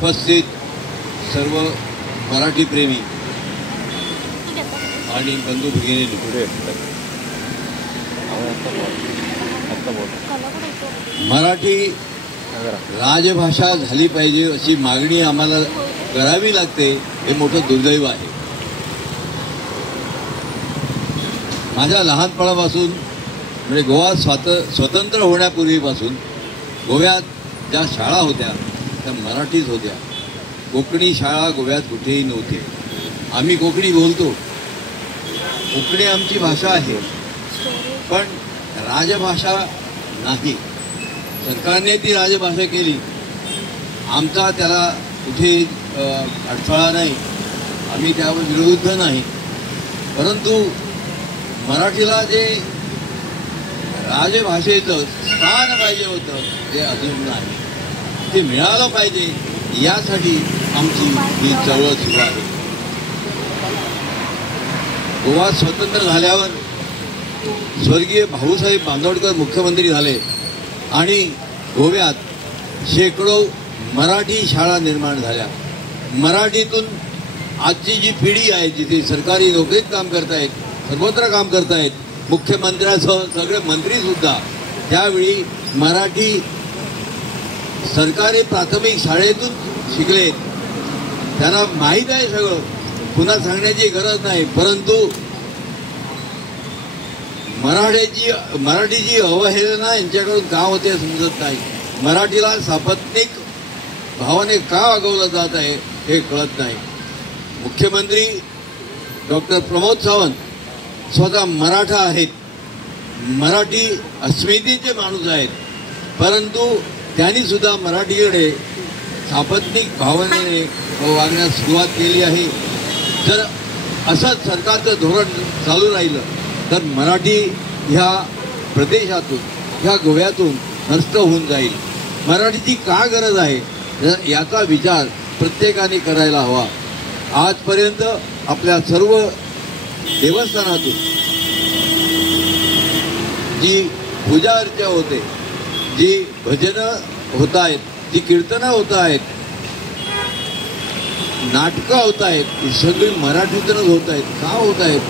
उपस्थित सर्व मराठी प्रेमी आणि बंधू भगिनी, मराठी राजभाषा झाली पाहिजे अशी मागणी आम्हाला करावी लागते, हे मोठं दुर्दैव आहे. माझ्या लहानपणापासून म्हणजे गोवा स्वतंत्र होण्यापूर्वीपासून गोव्यात ज्या शाळा होत्या त्या मराठीच होत्या. कोकणी शाळा गोव्यात कुठेही नव्हती. आम्ही कोकणी बोलतो, कोकणी आमची भाषा आहे, पण राजभाषा नाही. सरकारने ती राजभाषा केली, आमचा त्याला कुठे अडथळा नाही, आम्ही त्यावर विरुद्ध नाही. परंतु मराठीला जे राजभाषेचं स्थान पाहिजे होतं ते अजून नाही. ते मिळालं पाहिजे यासाठी आमची ही चळवळ सुरू आहे. गोवा स्वतंत्र झाल्यावर स्वर्गीय भाऊसाहेब बांदोडकर मुख्यमंत्री झाले आणि गोव्यात शेकडो मराठी शाळा निर्माण झाल्या. मराठीतून आजची जी पिढी आहे, जिथे सरकारी नोकरीत काम करतायत, सर्वत्र काम करतायत, मुख्यमंत्र्यासह सगळे मंत्रीसुद्धा त्यावेळी मराठी सरकारी प्राथमिक शाळेतून शिकले. त्यांना माहीत आहे सगळं, पुन्हा सांगण्याची गरज नाही. परंतु मराठीची अवहेलना यांच्याकडून का होते समजत नाही. मराठीला सापत्निक भावाने का वागवलं जात आहे हे कळत नाही. मुख्यमंत्री डॉक्टर प्रमोद सावंत स्वतः मराठा आहेत, मराठी अस्मितेचे माणूस आहेत, परंतु त्यांनी सुद्धा मराठीकडे सापत्निक भावनेने वागण्यास सुरुवात केली आहे. जर असंच सरकारचं धोरण चालू राहिलं तर मराठी ह्या प्रदेशातून, ह्या गोव्यातून नष्ट होऊन जाईल. मराठीची का गरज आहे याचा विचार प्रत्येकाने करायला हवा. आजपर्यंत आपल्या सर्व देवस्थानातून जी पूजा अर्चा होते, जी भजनं होत आहेत, जी कीर्तनं होत आहेत, नाटकं होत आहेत, ही सगळी मराठीतूनच होत आहेत. का होत आहेत?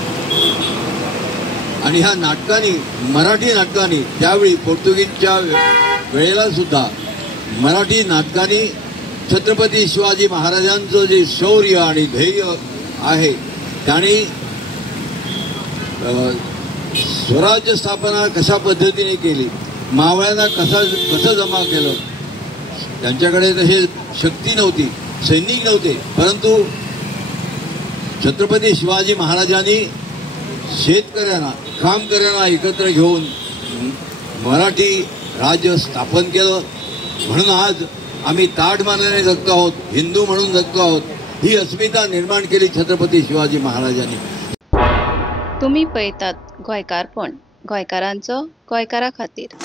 आणि ह्या नाटकांनी, मराठी नाटकांनी, त्यावेळी पोर्तुगीजच्या वेळेला सुद्धा मराठी नाटकांनी छत्रपती शिवाजी महाराजांचं जे शौर्य आणि धैर्य आहे, त्यांनी स्वराज्य स्थापना कशा पद्धतीने केली, मावळ्यांना कसं जमा केलं. त्यांच्याकडे तशी शक्ती नव्हती, सैनिक नव्हते, परंतु छत्रपती शिवाजी महाराजांनी शेतकऱ्यांना, कामकऱ्यांना एकत्र घेऊन मराठी राज्य स्थापन केलं. म्हणून आज आम्ही ताडमानाने जगतो आहोत, हिंदू म्हणून जगतो आहोत. ही अस्मिता निर्माण केली छत्रपती शिवाजी महाराजांनी. तुम्ही पळयतात गोंयकारपण, गोंयकारांचो गोंयकारा खातीर.